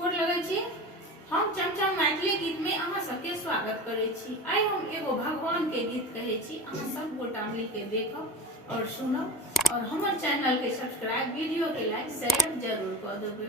गोर लगै छी। हम चमचम मैथिली गीत में अहाँ सबके स्वागत करै छी। आइ हम एगो भगवान के गीत कहै छी, अहाँ सब गोटा मिल के देखब और सुनब और हमर चैनल के सब्सक्राइब, वीडियो के लाइक शेयर जरूर कर देबै।